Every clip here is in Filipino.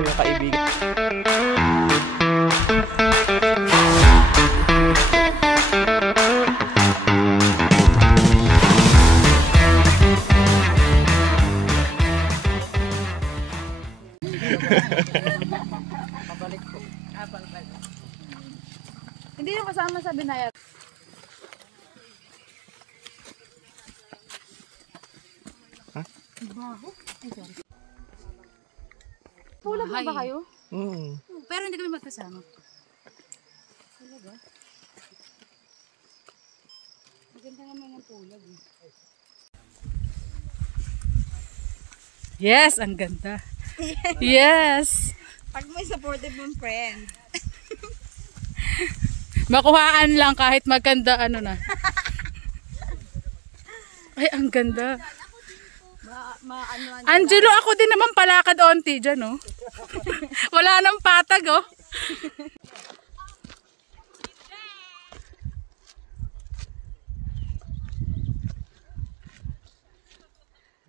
po yung kaibigan. Pabalik po. Hindi yung kasama sa binayat. Ha? Baho? Pulag na ba kayo? Pero hindi kami magkasama. Talaga? Maganda naman yung pulag eh. Yes, ang ganda. Yes. Pag may supportive mong friend. Makuhaan lang kahit maganda ano na. Ay, ang ganda. Angelo, ako din naman palakad onti dyan, oh. Wala nang patag, oh.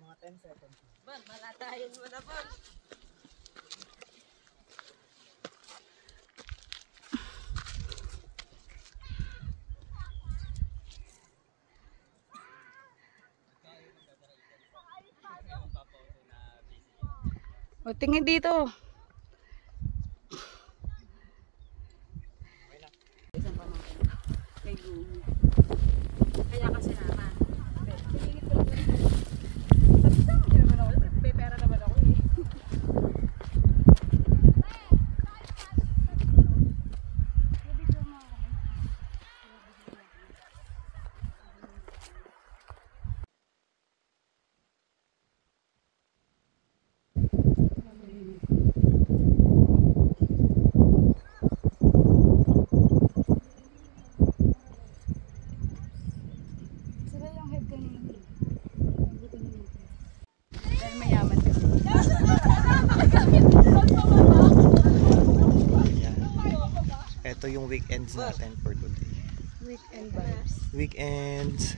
Mga 10 seconds. Bon, malatayin mo na, Bon. O, tingin dito. Kaya kasi naman. Ito yung weekends natin for today. Weekend vibes. Weekends.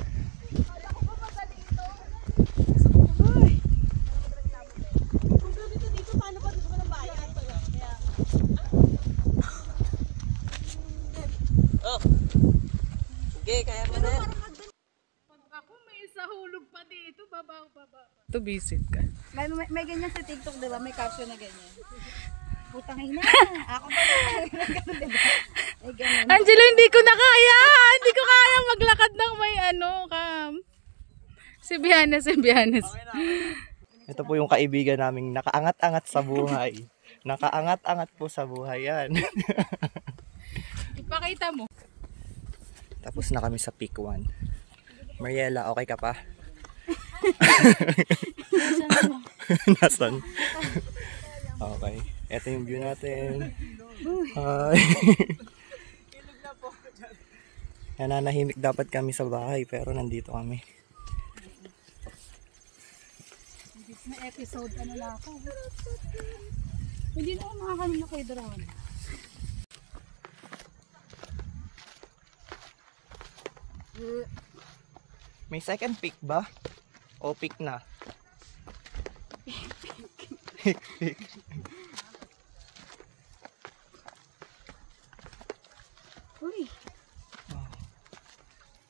Okay, kaya mo na. Ako may isa hulog pa dito, baba. To visit ka. May ganyan sa TikTok, diba? May caption na ganyan. Putang ina. Ako pa diba? Ay, ganyan. Angelo, hindi ko na kaya. Hindi ko kaya maglakad ng may ano, Cam. Si Bianes. Ito po yung kaibigan naming nakaangat-angat sa buhay. Nakaangat-angat po sa buhay yan. Ipakita mo. Tapos na kami sa peak 1. Mariela, okay ka pa? Nasaan? Okay. Ito yung view natin. Hi. Nananahimik dapat kami sa bahay pero nandito kami. Na episode ano na ako. Hindi na ako makakanina kay Drawn. May second peak ba? O peak na? Peak. Uy. Oh,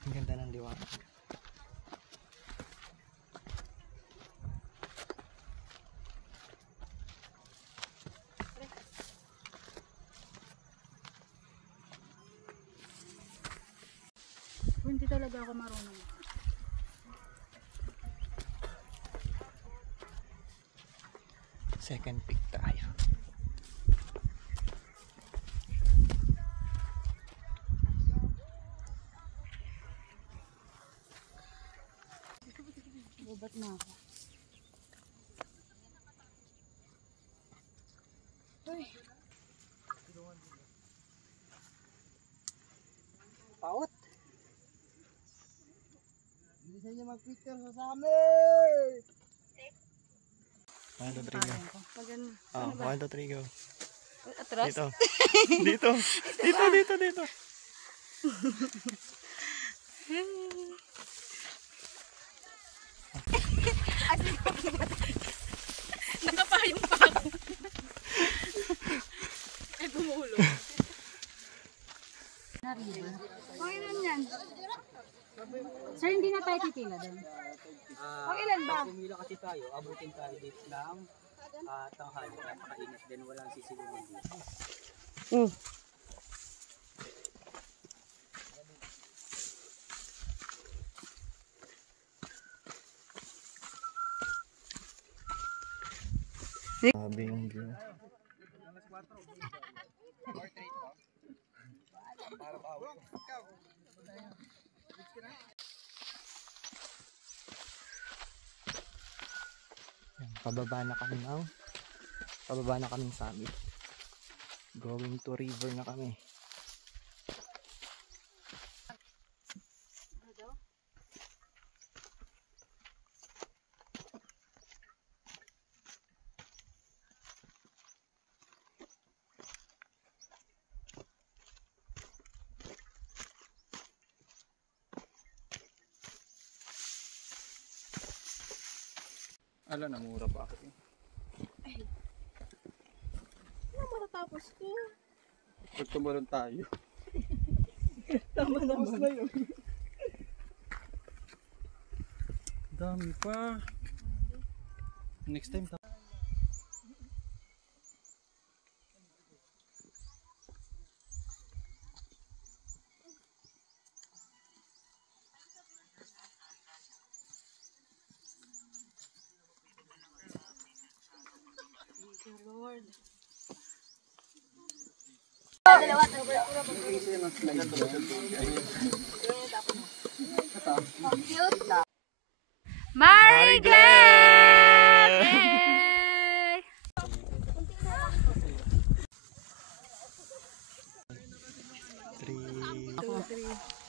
ang ganda ng liwanag. Hindi talaga ako marunong. Second peak tayo. Bubat na ako. Uy. Paut. Hindi sa inyo mag-picture sa amin. 1, 2, 3, go. Oh, 1, 2, 3, go. Atras? Dito. Dito. Dito. Nakapayong pa ako. tayo pipila doon? Pang ilan ba? Pag pumila kasi tayo, abutin tayo dito ng tanghali. Napakainit din, walang sisilungan dito. Sabi yung view. Yan, pababa na kami ng summit. Going to river na kami. Ala, namura pa ako. Ano matatapos ko? Pag tumalon tayo. Tama naman na yun. Dami pa. Next time tayo. Lord. Mary Glenn! Three.